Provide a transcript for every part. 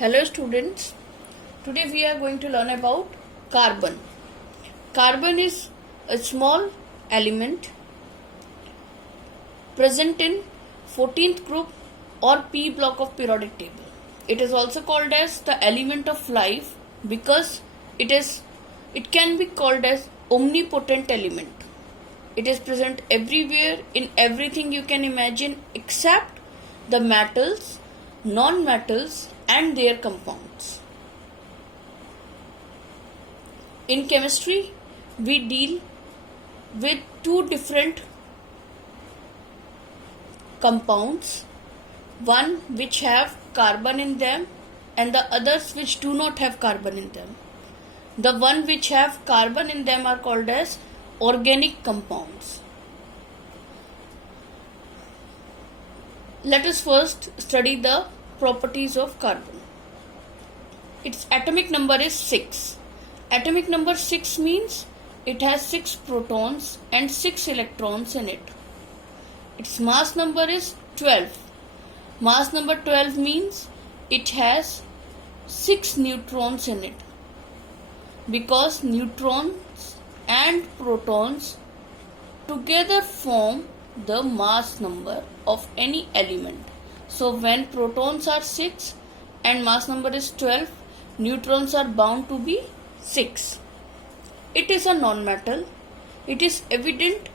Hello students, today we are going to learn about carbon. Carbon is a small element present in 14th group or P block of periodic table. It is also called as the element of life because it can be called as omnipotent element. It is present everywhere in everything you can imagine except the metals, non-metals and their compounds. In chemistry, we deal with two different compounds, one which have carbon in them and the others which do not have carbon in them. The one which have carbon in them are called as organic compounds. Let us first study the properties of carbon. Its atomic number is 6. Atomic number 6 means it has 6 protons and 6 electrons in it. Its mass number is 12. Mass number 12 means it has 6 neutrons in it, because neutrons and protons together form the mass number of any element. So when protons are 6 and mass number is 12, neutrons are bound to be 6. It is a non-metal. It is evident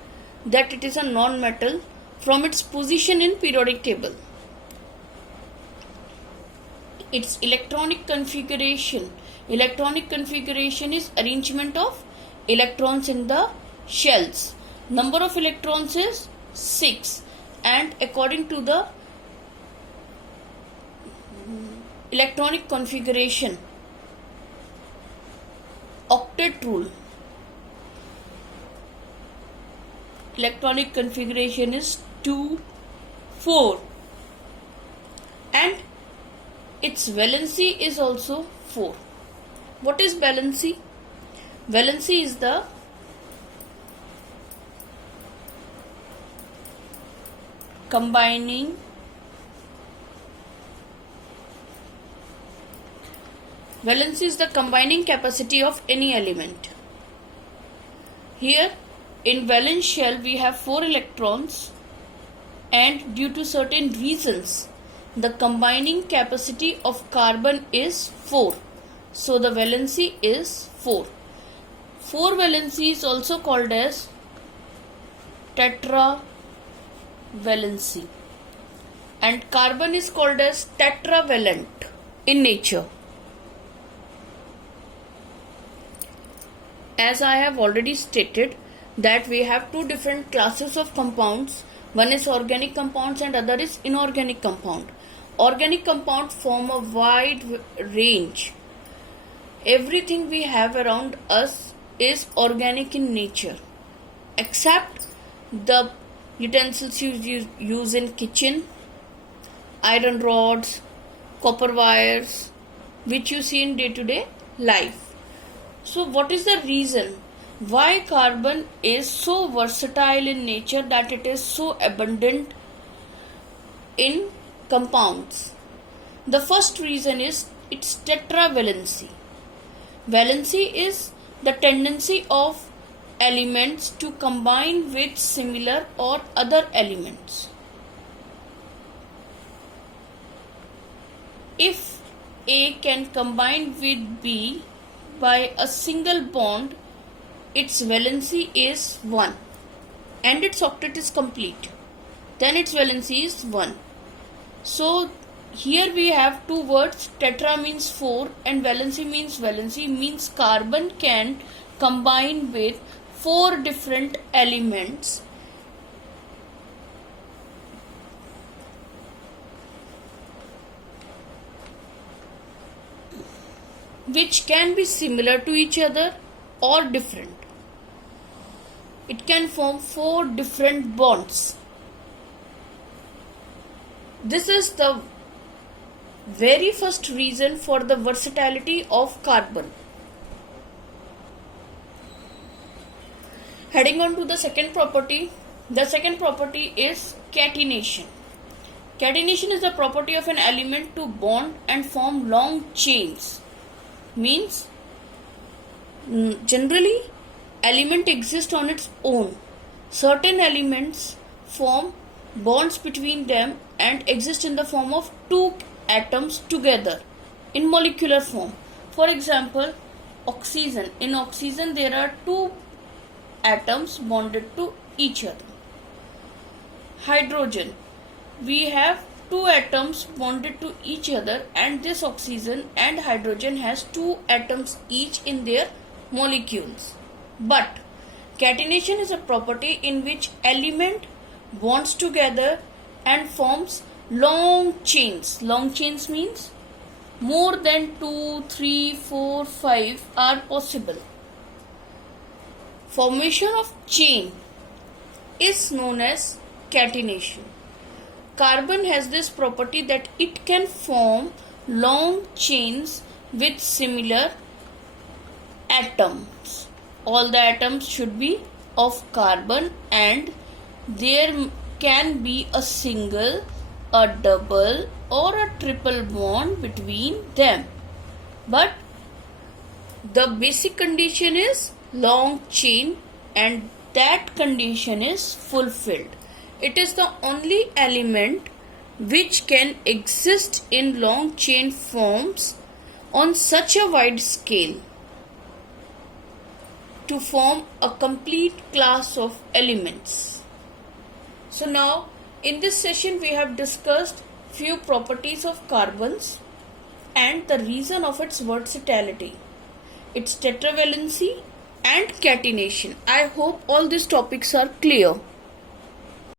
that it is a non-metal from its position in periodic table. Its electronic configuration. Electronic configuration is arrangement of electrons in the shells. Number of electrons is 6, and according to the electronic configuration octet rule, electronic configuration is 2, 4, and its valency is also 4. What is valency? Valency is the combining capacity of any element. Here in valence shell we have 4 electrons, and due to certain reasons the combining capacity of carbon is 4. So the valency is 4. 4 valency is also called as tetravalency, and carbon is called as tetravalent in nature. As I have already stated that we have two different classes of compounds. One is organic compounds and other is inorganic compound. Organic compound form a wide range. Everything we have around us is organic in nature except the utensils you use in kitchen, iron rods, copper wires, which you see in day-to-day life. So what is the reason why carbon is so versatile in nature that it is so abundant in compounds? The first reason is its tetravalency. Valency is the tendency of elements to combine with similar or other elements. If A can combine with B by a single bond, its valency is 1 and its octet is complete. Then its valency is 1. So here we have two words, tetra means 4 and valency means carbon can combine with 4 different elements which can be similar to each other or different. It can form 4 different bonds. This is the very first reason for the versatility of carbon. Heading on to the second property. The second property is catenation. Catenation is the property of an element to bond and form long chains. Means generally element exists on its own. Certain elements form bonds between them and exist in the form of two atoms together in molecular form. For example, oxygen. In oxygen there are two atoms bonded to each other. Hydrogen. We have two atoms bonded to each other, and this oxygen and hydrogen has two atoms each in their molecules. But catenation is a property in which element bonds together and forms long chains. Long chains means more than 2, 3, 4, 5 are possible. Formation of chain is known as catenation. Carbon has this property that it can form long chains with similar atoms. All the atoms should be of carbon, and there can be a single, a double or a triple bond between them. But the basic condition is long chain, and that condition is fulfilled. It is the only element which can exist in long chain forms on such a wide scale to form a complete class of elements. So now in this session we have discussed few properties of carbons and the reason of its versatility, its tetravalency and catenation. I hope all these topics are clear.